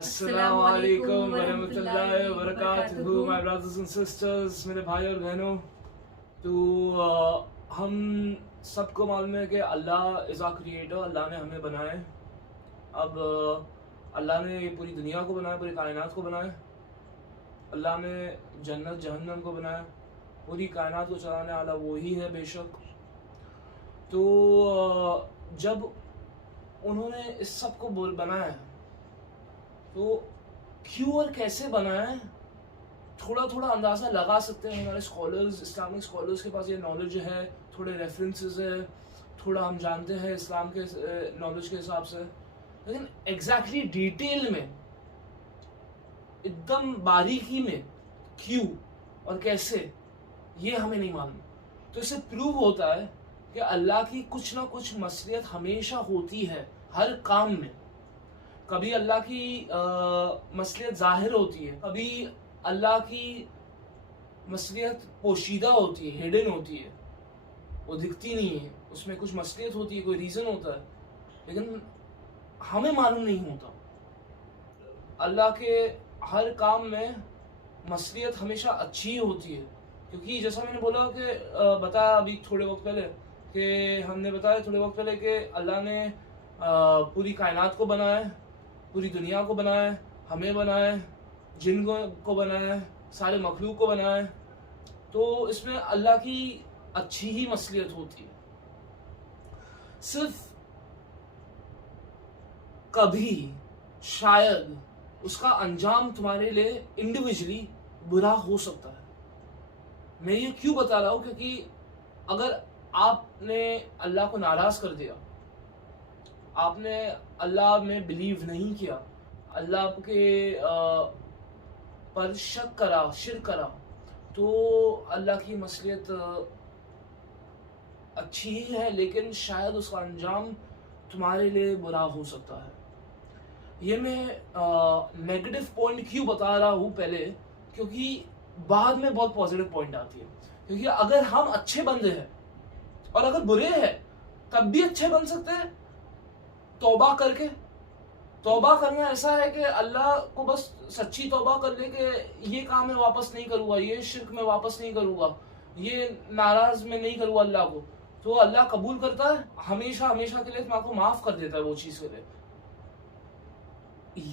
अस्सलाम वालेकुम वरहमतुल्लाहि वबरकातुहू माय ब्रदर्स एंड सिस्टर्स, मेरे भाई और बहनों। तो हम सबको मालूम है कि अल्लाह इज़ आ क्रिएटर। अल्लाह ने हमें बनाया है। अब अल्लाह ने पूरी दुनिया को बनाया, पूरी कायनात को बनाया। अल्लाह ने जन्नत जहन्नम को बनाया। पूरी कायनात को चलाने वाला वही है बेशक। तो जब उन्होंने इस सब को बनाया तो क्यों और कैसे बनाया है, थोड़ा थोड़ा अंदाज़ा लगा सकते हैं। हमारे स्कॉलर्स, इस्लामिक स्कॉलर्स के पास ये नॉलेज है, थोड़े रेफरेंसेस है, थोड़ा हम जानते हैं इस्लाम के नॉलेज के हिसाब से। लेकिन एग्जैक्टली डिटेल में, एकदम बारीकी में क्यों और कैसे, ये हमें नहीं मालूम। तो इससे प्रूव होता है कि अल्लाह की कुछ ना कुछ मसलियत हमेशा होती है हर काम में। कभी अल्लाह की मसलियत जाहिर होती है, कभी अल्लाह की मसलियत पोशीदा होती है, हिडन होती है, वो दिखती नहीं है। उसमें कुछ मसलियत होती है, कोई रीज़न होता है, लेकिन हमें मालूम नहीं होता। अल्लाह के हर काम में मसलियत हमेशा अच्छी होती है, क्योंकि जैसा मैंने बोला कि बताया अभी थोड़े वक्त पहले कि हमने बताया थोड़े वक्त पहले कि अल्लाह ने पूरी कायनात को बनाया है, पूरी दुनिया को बनाया है, हमें बनाया है, जिन को बनाया है, सारे मखलूक को बनाया है। तो इसमें अल्लाह की अच्छी ही मसलियत होती है। सिर्फ कभी शायद उसका अंजाम तुम्हारे लिए इंडिविजुअली बुरा हो सकता है। मैं ये क्यों बता रहा हूँ, क्योंकि अगर आपने अल्लाह को नाराज कर दिया, आपने अल्लाह में बिलीव नहीं किया, अल्लाह के पर शक करा, शिर्क करा, तो अल्लाह की मसलियत अच्छी ही है, लेकिन शायद उसका अंजाम तुम्हारे लिए बुरा हो सकता है। ये मैं नेगेटिव पॉइंट क्यों बता रहा हूँ पहले, क्योंकि बाद में बहुत पॉजिटिव पॉइंट आती है। क्योंकि अगर हम अच्छे बंदे हैं और अगर बुरे हैं तब भी अच्छे बन सकते हैं, तौबा करके। तौबा करना ऐसा है कि अल्लाह को बस सच्ची तौबा कर ले कि ये काम मैं वापस नहीं करूँगा, ये शिर्क में वापस नहीं करूँगा, ये नाराज में नहीं करूँगा अल्लाह को, तो अल्लाह कबूल करता है हमेशा हमेशा के लिए, तो आपको माफ़ कर देता है वो चीज़ के लिए।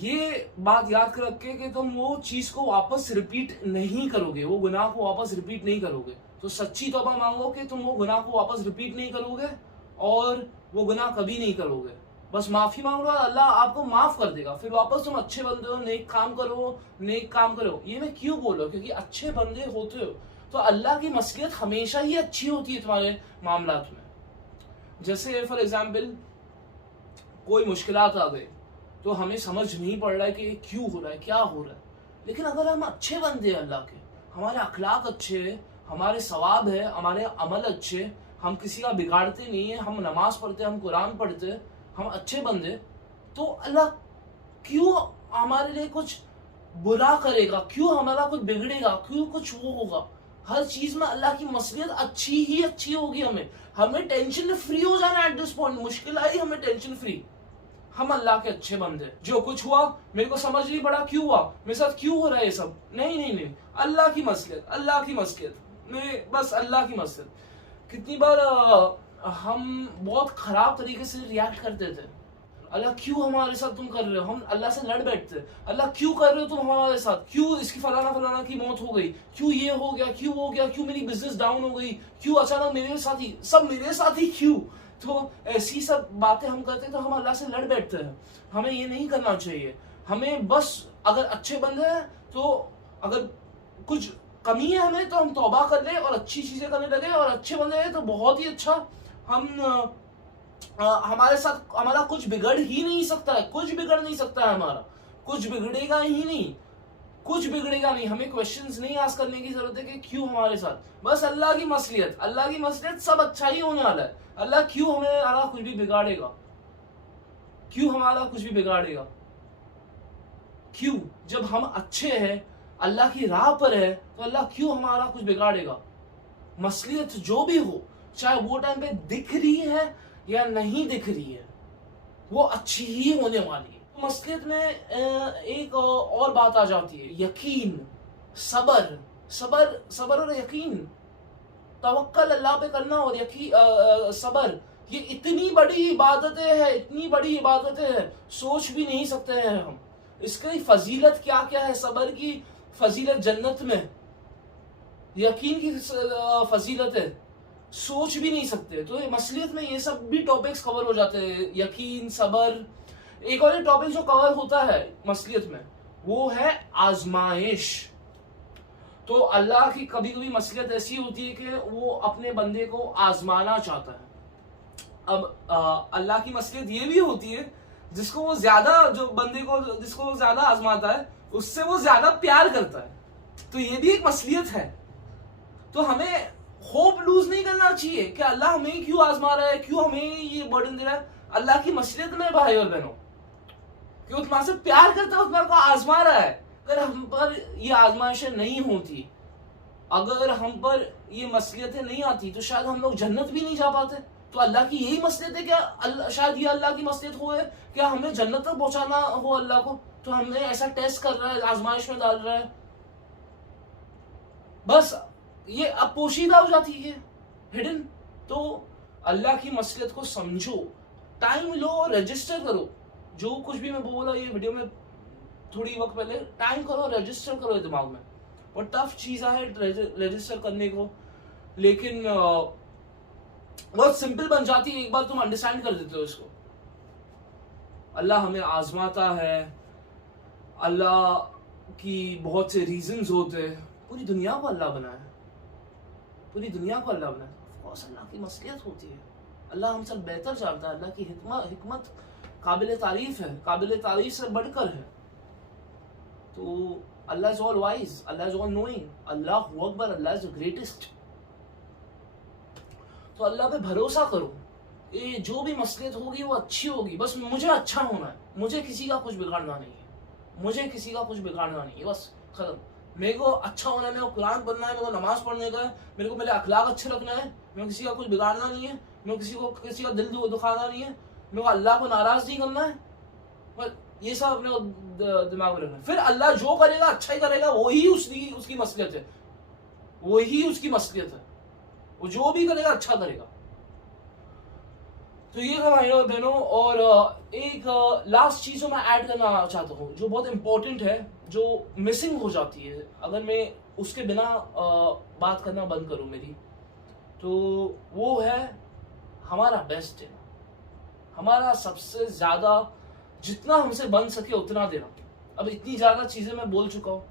ये बात याद कर रखे कि तुम वो चीज़ को वापस रिपीट नहीं करोगे, वो गुनाह को वापस रिपीट नहीं करोगे। तो सच्ची तौबा मांगो कि तुम वो गुनाह को वापस रिपीट नहीं करोगे और वो गुनाह कभी नहीं करोगे। बस माफ़ी मांग लो, अल्लाह आपको माफ़ कर देगा। फिर वापस तुम अच्छे बंदे हो, नेक काम करो, नेक काम करो। ये मैं क्यों बोल रहा हूँ, क्योंकि अच्छे बंदे होते हो तो अल्लाह की मसलियत हमेशा ही अच्छी होती है तुम्हारे मामलात में। जैसे फॉर एग्जाम्पल कोई मुश्किलात आ गई तो हमें समझ नहीं पड़ रहा है कि ये क्यों हो रहा है, क्या हो रहा है। लेकिन अगर हम अच्छे बंदे हैं अल्लाह के, हमारे अखलाक अच्छे हैं, हमारे सवाब है, हमारे अमल अच्छे, हम किसी का बिगाड़ते नहीं है, हम नमाज पढ़ते, हम कुरान पढ़ते, हम अच्छे बंदे, तो अल्लाह क्यों हमारे लिए कुछ बुरा करेगा, क्यों हमारा कुछ बिगड़ेगा, क्यों कुछ वो होगा। हर चीज में अल्लाह की मसलियत अच्छी ही अच्छी होगी। हमें टेंशन फ्री हो जाना एट दिस पॉइंट। मुश्किल आई, हमें टेंशन फ्री। हम अल्लाह के अच्छे बंदे। जो कुछ हुआ मेरे को समझ नहीं पड़ा क्यों हुआ, मेरे साथ क्यों हो रहा है ये सब, नहीं नहीं नहीं, अल्लाह की मसलियत, अल्लाह की मसलियत में, बस अल्लाह की मसलियत। कितनी बार हम बहुत खराब तरीके से रिएक्ट करते थे, अल्लाह क्यों हमारे साथ तुम कर रहे हो, हम अल्लाह से लड़ बैठते, अल्लाह क्यों कर रहे हो तुम हमारे साथ, क्यों इसकी फलाना फलाना की मौत हो गई, क्यों ये हो गया, क्यों हो गया, क्यों मेरी बिजनेस डाउन हो गई, क्यों अचानक मेरे साथ ही सब मेरे साथ ही क्यों। तो ऐसी सब बातें हम करते हैं तो हम अल्लाह से लड़ बैठते हैं। हमें ये नहीं करना चाहिए। हमें बस अगर अच्छे बंदे हैं तो अगर कुछ कमी है हमें तो हम तौबा कर ले और अच्छी चीजें करने लगे, और अच्छे बंदे हैं तो बहुत ही अच्छा। हम हमारे साथ हमारा कुछ बिगड़ ही नहीं सकता है, कुछ बिगड़ नहीं सकता है हमारा, कुछ बिगड़ेगा ही नहीं, कुछ बिगड़ेगा नहीं। हमें क्वेश्चंस नहीं आस्क करने की जरूरत है कि क्यों हमारे साथ, बस अल्लाह की मसलियत, अल्लाह की मसलियत, सब अच्छा ही होने वाला है। अल्लाह क्यों हमारा कुछ भी बिगाड़ेगा, क्यों हमारा कुछ भी बिगाड़ेगा, क्यों। जब हम अच्छे हैं, अल्लाह की राह पर है, तो अल्लाह क्यों हमारा कुछ बिगाड़ेगा। मसलियत जो भी हो, चाहे वो टाइम पे दिख रही है या नहीं दिख रही है, वो अच्छी ही होने वाली है। मसलियत में एक और बात आ जाती है, यकीन, सबर। सबर सबर और यकीन, तवक्कल अल्लाह पे करना और यकीन, सबर, ये इतनी बड़ी इबादतें हैं, इतनी बड़ी इबादतें हैं, सोच भी नहीं सकते हैं हम। इसकी फजीलत क्या क्या है, सबर की फजीलत जन्नत में, यकीन की फजीलत है, सोच भी नहीं सकते। तो ये मसलियत में ये सब भी टॉपिक्स कवर हो जाते हैं, यकीन, सबर। एक और टॉपिक जो कवर होता है मसलियत में, वो है आजमाइश। तो अल्लाह की कभी कभी मसलियत ऐसी होती है कि वो अपने बंदे को आजमाना चाहता है। अब अल्लाह की मसलियत ये भी होती है, जिसको वो ज्यादा, जो बंदे को जिसको वो ज्यादा आजमाता है, उससे वो ज्यादा प्यार करता है। तो ये भी एक मसलियत है। तो हमें होप लूज नहीं करना चाहिए कि अल्लाह हमें क्यों आजमा रहा है, क्यों हमें ये बर्डन दे रहा है। अल्लाह की मसलियत में भाई और बहनों, कि वो तुम्हारे से प्यार करता है, वो तुम्हारे को आजमा रहा है। अगर हम पर ये आजमाइशें नहीं होती, अगर हम पर ये मसलियतें नहीं आती, तो शायद हम लोग जन्नत भी नहीं जा पाते। तो अल्लाह की यही मसलियत है क्या? शायद ये अल्लाह की मसलियत हो है क्या, हमें जन्नत तक पहुंचाना हो अल्लाह को, तो हमें ऐसा टेस्ट कर रहा है, आजमाइश में डाल रहा है। बस ये अब पोशीदा हो जाती है, हिडन। तो अल्लाह की मसलियत को समझो, टाइम लो, रजिस्टर करो। जो कुछ भी मैं बोला ये वीडियो में थोड़ी वक्त पहले, टाइम करो, रजिस्टर करो दिमाग में। और टफ चीज है रजिस्टर करने को, लेकिन बहुत सिंपल बन जाती है एक बार तुम अंडरस्टैंड कर देते हो इसको। अल्लाह हमें आजमाता है, अल्लाह की बहुत से रीजंस होते हैं। पूरी दुनिया को अल्लाह बनाया, पूरी दुनिया को अल्लाह बनाया। ऑफकोर्स अल्लाह की मसलियत होती है, अल्लाह हमसे बेहतर जानता है। अल्लाह की हिकमत काबिल तारीफ है, काबिल तारीफ से बढ़कर है। तो Allah is all wise, Allah is all knowing, Allah अकबर, अल्लाह इज द ग्रेटेस्ट। तो अल्लाह पे भरोसा करो, ये जो भी मसलियत होगी वो अच्छी होगी। बस मुझे अच्छा होना है, मुझे किसी का कुछ बिगाड़ना नहीं है, मुझे किसी का कुछ बिगाड़ना नहीं है, बस खत्म। मेरे को अच्छा होना है, मेरे को कुरान पढ़ना है, मेरे को नमाज पढ़ने का है, मेरे को मेरे अखलाक अच्छे रखना है, मेरे को किसी का कुछ बिगाड़ना नहीं है, मेरे को किसी का दिल दुखाना नहीं है, मेरे को अल्लाह को नाराज नहीं करना है। बस ये सब अपने दिमाग में रखना है। फिर अल्लाह जो करेगा अच्छा ही करेगा, वही उसकी मसलियत है, वही उसकी मसलियत है। वो जो भी करेगा अच्छा करेगा। तो ये भाई और बहनों, और एक लास्ट चीज जो मैं ऐड करना चाहता हूँ, जो बहुत इंपॉर्टेंट है, जो मिसिंग हो जाती है अगर मैं उसके बिना बात करना बंद करूं मेरी, तो वो है हमारा बेस्ट देना, हमारा सबसे ज्यादा, जितना हमसे बन सके उतना देना। अब इतनी ज्यादा चीजें मैं बोल चुका हूं,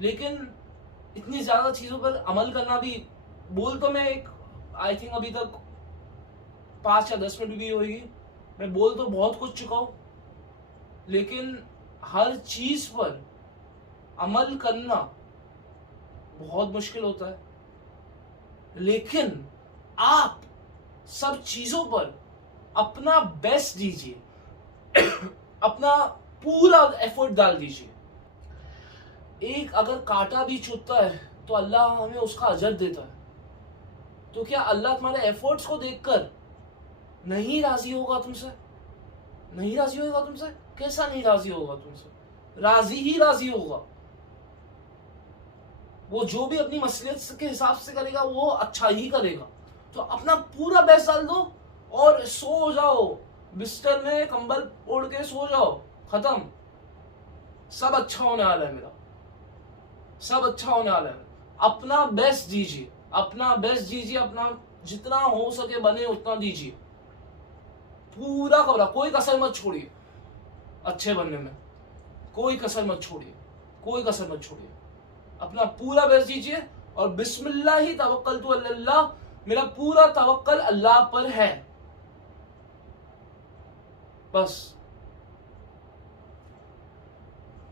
लेकिन इतनी ज्यादा चीजों पर अमल करना भी, बोल तो मैं एक, आई थिंक अभी तक 5 या 10 मिनट भी होगी, मैं बोल तो बहुत कुछ चुका हूं, लेकिन हर चीज पर अमल करना बहुत मुश्किल होता है। लेकिन आप सब चीजों पर अपना बेस्ट दीजिए, अपना पूरा एफर्ट डाल दीजिए। एक अगर कांटा भी चुभता है तो अल्लाह हमें उसका अजर देता है। तो क्या अल्लाह तुम्हारे एफर्ट्स को देखकर नहीं राजी होगा तुमसे? नहीं राजी होगा तुमसे? कैसा नहीं राजी होगा तुमसे? राजी ही राजी होगा। वो जो भी अपनी मसलियत के हिसाब से करेगा वो अच्छा ही करेगा। तो अपना पूरा बेस्ट डाल दो और सो जाओ, बिस्तर में कंबल ओढ़ के सो जाओ, खत्म। सब अच्छा होने वाला है मेरा, सब अच्छा होने वाला है। अपना बेस्ट दीजिए, अपना बेस्ट दीजिए, अपना जितना हो सके बने उतना दीजिए, पूरा करा, कोई कसर मत छोड़िए अच्छे बनने में, कोई कसर मत छोड़िए, कोई कसर मत छोड़िए। अपना पूरा बेस्ट दीजिए और बिस्मिल्लाह ही तवक्कलतु अल्लाह, मेरा पूरा तवक्कल अल्लाह पर है, बस।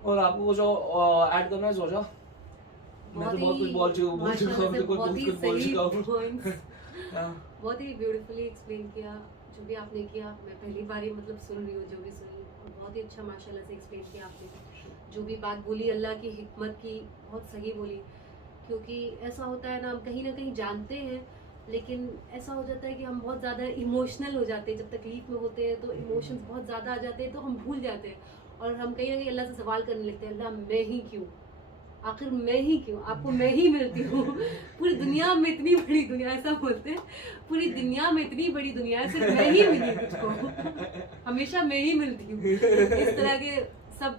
और आपको जो ऐड करना है जोजा, मैं तो बहुत कुछ बोल चुका हूँ, बहुत ही ब्यूटीफुली एक्सप्लेन किया जो भी आपने किया। मैं पहली बार ही मतलब सुन रही हूँ जो भी सुनी, और बहुत ही अच्छा माशाल्लाह से एक्सप्लेन किया आपने। जो भी बात बोली अल्लाह की हिकमत की, बहुत सही बोली। क्योंकि ऐसा होता है ना, हम कहीं ना कहीं जानते हैं लेकिन ऐसा हो जाता है कि हम बहुत ज़्यादा इमोशनल हो जाते हैं, जब तकलीफ में होते हैं तो इमोशंस बहुत ज़्यादा आ जाते हैं, तो हम भूल जाते हैं और हम कहीं ना कहीं अल्लाह से सवाल करने लगते हैं, अल्लाह मैं ही क्यों, आखिर मैं ही क्यों, आपको मैं ही मिलती हूँ। पूरी दुनिया में इतनी बड़ी दुनिया, ऐसा बोलते हैं, पूरी दुनिया में इतनी बड़ी दुनिया है, सिर्फ मैं ही मिली तुझको, हमेशा मैं ही मिलती हूँ। इस तरह के सब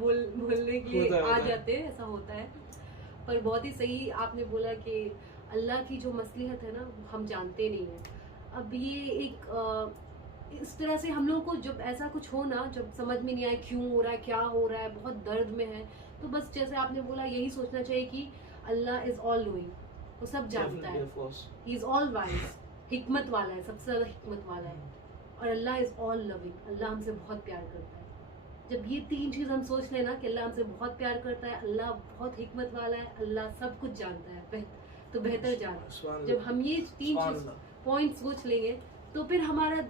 बोलने के लिए आ जाते हैं, ऐसा होता है। पर बहुत ही सही आपने बोला कि अल्लाह की जो मसलिहत है ना, हम जानते नहीं है। अब ये एक इस तरह से हम लोगों को जब ऐसा कुछ हो ना, जब समझ में नहीं आए क्यों हो रहा है, क्या हो रहा है, बहुत दर्द में है, तो बस जैसे आपने बोला यही सोचना चाहिए कि अल्लाह इज ऑल नोइंग, वो सब जानता है, ही इज ऑल वाइज, हिकमत वाला है, सबसे ज्यादा हिकमत वाला है। और अल्लाह इज ऑल लविंग, अल्लाह हमसे बहुत प्यार करता है। जब ये तीन चीज हम सोच लेना कि अल्लाह हमसे बहुत प्यार करता है, अल्लाह बहुत हिकमत वाला है, अल्लाह सब कुछ जानता है, तो बेहतर जाना। जब हम ये तीन चीज पॉइंट सोच लेंगे तो फिर हमारा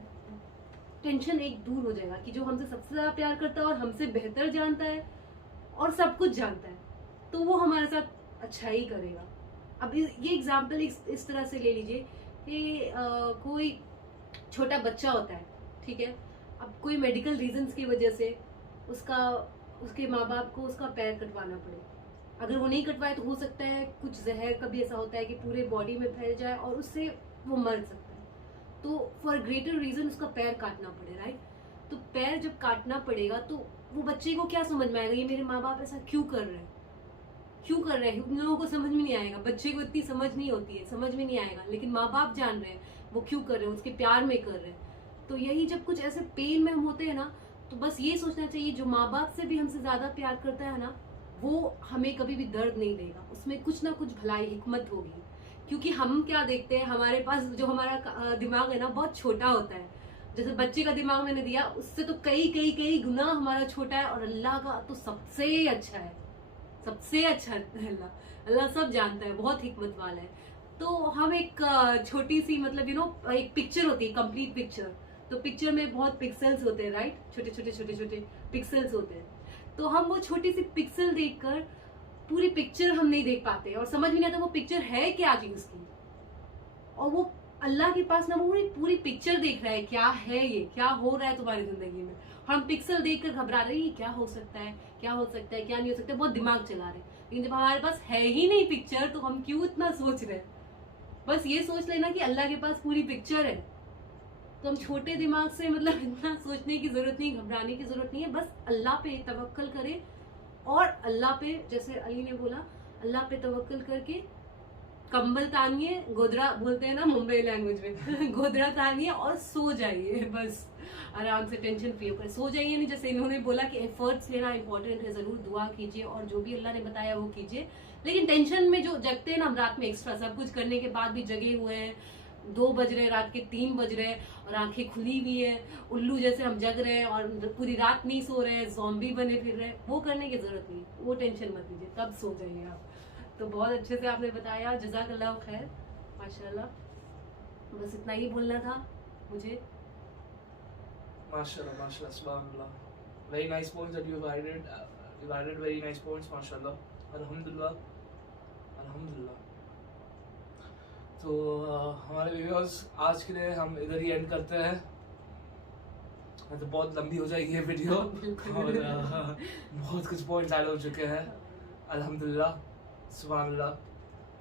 टेंशन एक दूर हो जाएगा कि जो हमसे सबसे ज्यादा प्यार करता है और हमसे बेहतर जानता है और सब कुछ जानता है, तो वो हमारे साथ अच्छा ही करेगा। अब ये एग्जाम्पल इस तरह से ले लीजिए कि कोई छोटा बच्चा होता है, ठीक है, अब कोई मेडिकल रीजंस की वजह से उसके माँ बाप को उसका पैर कटवाना पड़े। अगर वो नहीं कटवाए तो हो सकता है कुछ जहर का भी ऐसा होता है कि पूरे बॉडी में फैल जाए और उससे वो मर सकता है, तो फॉर ग्रेटर रीजन उसका पैर काटना पड़े, राइट। तो पैर जब काटना पड़ेगा तो वो बच्चे को क्या समझ में आएगा, ये मेरे माँ बाप ऐसा क्यों कर रहे हैं, क्यों कर रहे हैं, उन लोगों को समझ में नहीं आएगा, बच्चे को इतनी समझ नहीं होती है, समझ में नहीं आएगा, लेकिन माँ बाप जान रहे हैं वो क्यों कर रहे हैं, उसके प्यार में कर रहे हैं। तो यही जब कुछ ऐसे पेन में हम होते हैं ना, तो बस ये सोचना चाहिए जो माँ बाप से भी हमसे ज्यादा प्यार करता है ना, वो हमें कभी भी दर्द नहीं देगा, उसमें कुछ ना कुछ भलाई हिकमत होगी। क्योंकि हम क्या देखते हैं, हमारे पास जो हमारा दिमाग है ना बहुत छोटा होता है, जैसे बच्चे का दिमाग मैंने दिया उससे तो कई कई कई गुना हमारा छोटा है, और अल्लाह का तो सबसे अच्छा है, सबसे अच्छा है अल्लाह। अल्लाह सब जानता है, बहुत हिकमत वाला है। तो हम एक छोटी सी मतलब एक पिक्चर होती है, कंप्लीट पिक्चर, तो पिक्चर में बहुत पिक्सल्स होते हैं, राइट, छोटे छोटे छोटे छोटे पिक्सल्स होते हैं। तो हम वो छोटी सी पिक्सल देखकर पूरी पिक्चर हम नहीं देख पाते और समझ में नहीं आता वो पिक्चर है क्या चीज की। और वो अल्लाह के पास ना वो पूरी पिक्चर देख रहा है, क्या है ये, क्या हो रहा है तुम्हारी जिंदगी में, और हम पिक्सल देखकर घबरा रहे हैं, क्या हो सकता है, क्या हो सकता है, क्या नहीं हो सकता है, बहुत दिमाग चला रहे हैं। लेकिन जब हमारे पास है ही नहीं पिक्चर, तो हम क्यों इतना सोच रहे हैं। बस ये सोच लेना कि अल्लाह के पास पूरी पिक्चर है, तो हम छोटे दिमाग से मतलब इतना सोचने की जरूरत नहीं, घबराने की जरूरत नहीं है। बस अल्लाह पे तवक्कल करें, और अल्लाह पे, जैसे अली ने बोला, अल्लाह पे तवक्कल करके कंबल तानिए, गोदरा बोलते हैं ना मुंबई लैंग्वेज में गोदरा तानिए और सो जाइए, बस आराम से टेंशन फ्री होकर सो जाइए। नहीं, जैसे इन्होंने बोला कि एफर्ट्स लेना इंपॉर्टेंट है, जरूर दुआ कीजिए और जो भी अल्लाह ने बताया वो कीजिए, लेकिन टेंशन में जो जगते हैं ना हम रात में, एक्स्ट्रा सब कुछ करने के बाद भी जगे हुए हैं, 2 बज रहे, रात के 3 बज रहे और आंखें खुली हुई है, उल्लू जैसे हम जग रहे हैं और पूरी रात नहीं सो रहे हैं, ज़ॉम्बी बने फिर रहे, वो करने की जरूरत नहीं, वो टेंशन मत लीजिए, तब सो जाइए आप। तो बहुत अच्छे से आपने बताया, जज़ाकल्लाह खैर, माशाल्लाह। बस इतना ही बोलना था मुझे। माशाल्लाह माशाल्लाह, सुभानअल्लाह, very nice points that you divided very nice points, माशाल्लाह, अल्हम्दुलिल्लाह अल्हम्दुलिल्लाह। तो हमारे व्यूअर्स, आज के लिए हम इधर ही एंड करते हैं, तो बहुत लंबी हो जाएगी ये वीडियो और बहुत कुछ पॉइंट्स ऐड हो चुके हैं। अल्हम्दुलिल्लाह, सुभानअल्लाह,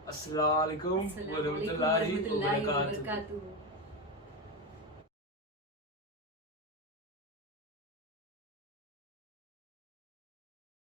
अस्सलाम वालेकुम व रहमतुल्लाहि व बरकातुहू।